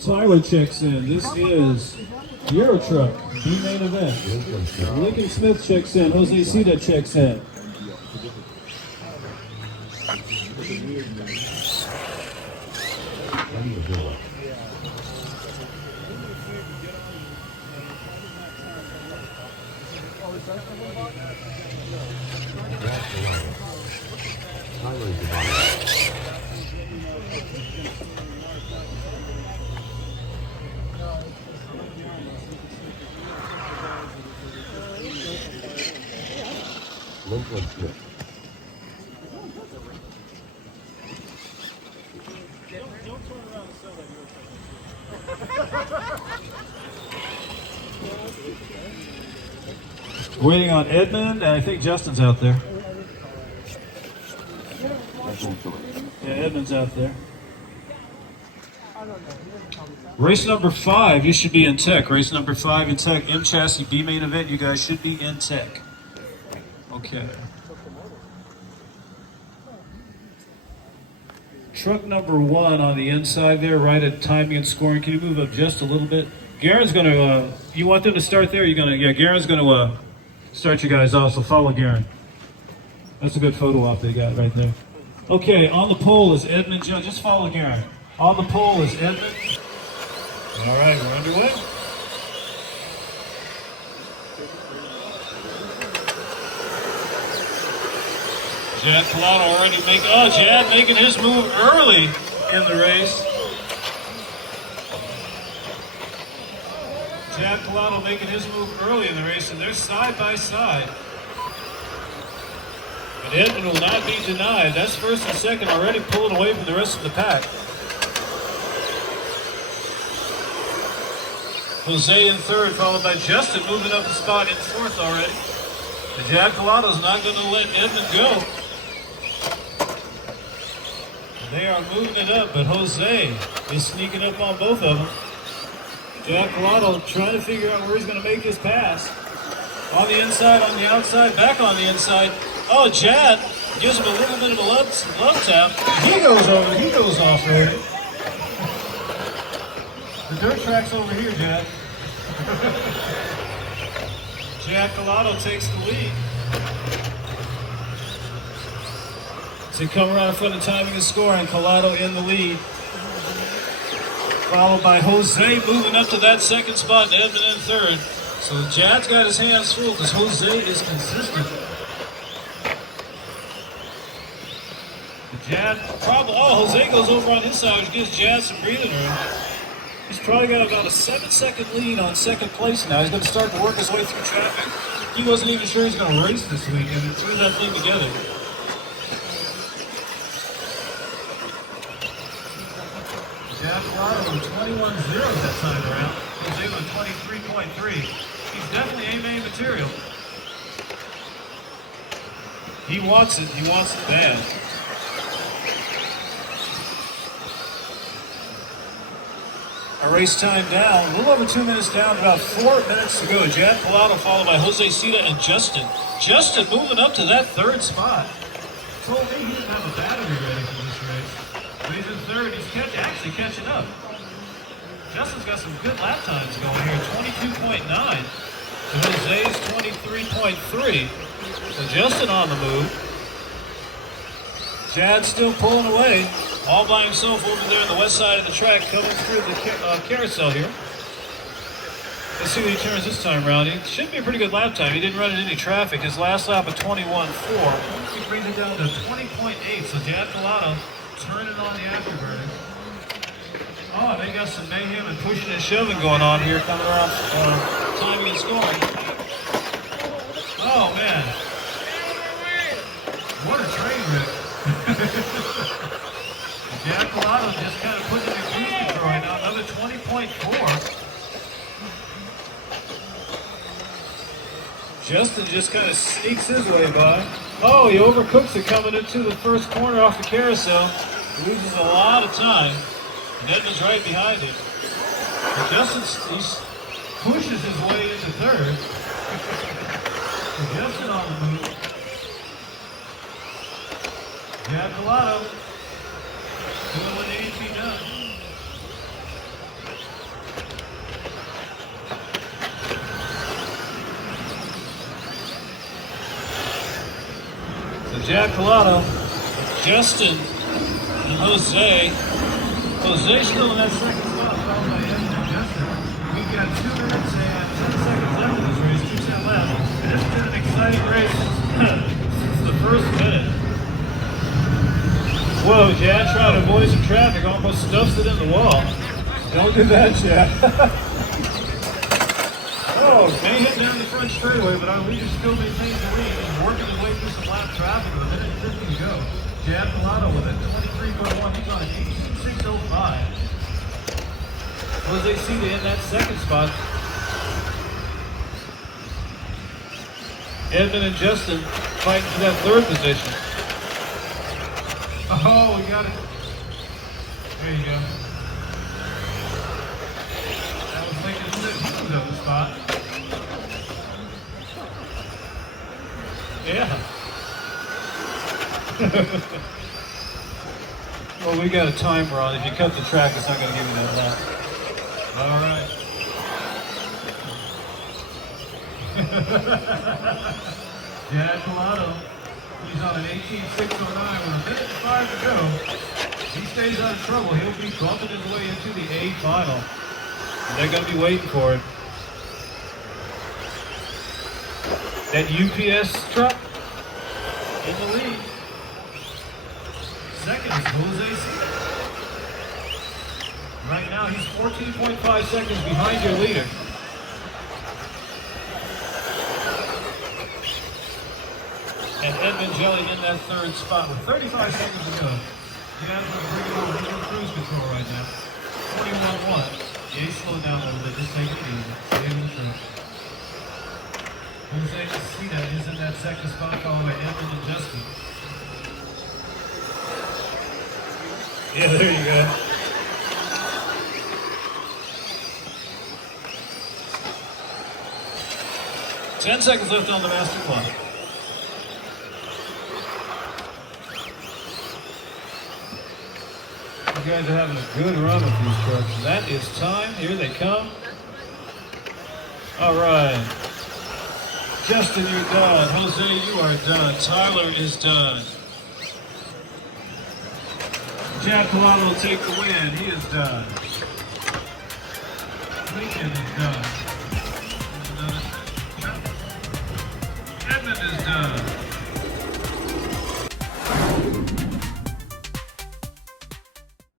Tyler checks in. This is Euro Truck, the main event. Lincoln Smith checks in. Jose Cita checks in. Waiting on Edmund, and I think Justin's out there. Yeah, Edmund's out there. Race number 5, you should be in tech. Race number 5 in tech, M Chassis B main event. You guys should be in tech. Okay. Truck number 1 on the inside there, right at timing and scoring. Can you move up just a little bit? Garen's going to, you want them to start there? You're going to, yeah, Garen's going to start you guys off, so follow Garen. That's a good photo op they got right there. Okay, on the pole is Edmund Jones. Just follow Garen. On the pole is Edmund. All right, we're underway. Jad Collado already Jad making his move early in the race. Jad Collado making his move early in the race, and they're side by side. But Edmund will not be denied. That's first and second already pulling away from the rest of the pack. Jose in third, followed by Justin moving up the spot in fourth already. And Jad Collado's not going to let Edmund go. They are moving it up, but Jose is sneaking up on both of them. Jad Collado trying to figure out where he's going to make this pass. On the inside, on the outside, back on the inside. Oh, Jad gives him a little bit of a love tap. He goes over, he goes off already. The dirt track's over here, Jad. Jad Collado takes the lead. So come around in front of timing and scoring. Collado in the lead. Followed by Jose moving up to that second spot and Edmund in third. So Jad's got his hands full because Jose is consistent. Jose goes over on his side, which gives Jad some breathing room. He's probably got about a 7-second lead on second place now. He's going to start to work his way through traffic. He wasn't even sure he's going to race this weekend and threw that thing together. Jad Collado with 21 zeros that time around. Jose with 23.3. He's definitely A-main material. He wants it. He wants it bad. Our race time down, a little over 2 minutes down, about 4 minutes to go. Jad Collado followed by Jose Cita and Justin. Justin moving up to that third spot. Told me he didn't have a battery ready for this race. But he's in third, he's actually catching up. Justin's got some good lap times going here, 22.9 to Jose's 23.3. So Justin on the move. Jad still pulling away, all by himself over there on the west side of the track, coming through the carousel here. Let's see what he turns this time around. It should be a pretty good lap time. He didn't run into any traffic. His last lap of 21.4. He brings it down to 20.8. So Jad Collado turning on the afterburner. Oh, they got some mayhem and pushing and shoving going on here, coming around timing and scoring. Oh, man. What a train wreck. Jad Collado just kind of putting it in cruise control right now. Another 20.4. Justin just kind of sneaks his way by. Oh, he overcooks it coming into the first corner off the carousel. Loses a lot of time. And Edmund's right behind him. And Justin pushes his way into third. So Justin on the move. Jad Collado doing what needs to be done. Jack Pilato, Justin, and Jose. Jose still in that second spot, followed by Evan and Justin. We've got 2 minutes and 10 seconds left in this race, 2 left. And it's been an exciting race since the first minute. Whoa, Chad trying to avoid some traffic, almost stuffs it in the wall. Don't do that, Chad. Oh, may hit down the front straightaway, but our leader still maintains the lead. He's working his way through some lap traffic with a minute and 50 to go. Chad Pilato with a 23.1. He's on an 18.605. Jose Cita in that second spot. Edmund and Justin fighting for that third position. Oh, we got it. There you go. That was making a little bit of the spot. Yeah. Well, we got a timer on. If you cut the track, it's not going to give you that lap. All right. Chad Pilato. He's on an 18.609 with a minute and 5 to go. He stays out of trouble. He'll be bumping his way into the A final. And they're going to be waiting for it. That UPS truck in the lead. Second is Jose Cita. Right now he's 14.5 seconds behind your leader. And Edmund Jelly in that third spot with 35 seconds to go. You guys are bringing on the cruise control right now. 41-1. Yeah, he's slowing down a little bit. Just take it easy. Stay in the truck. Jose Cita is in that second spot, followed by Edmund and Justin. Yeah, there you go. Ten seconds left on the master clock. You guys are having a good run with these trucks. That is time. Here they come. All right. Justin, you're done. Jose, you are done. Tyler is done. Jack Pilato will take the win. He is done. Lincoln is done.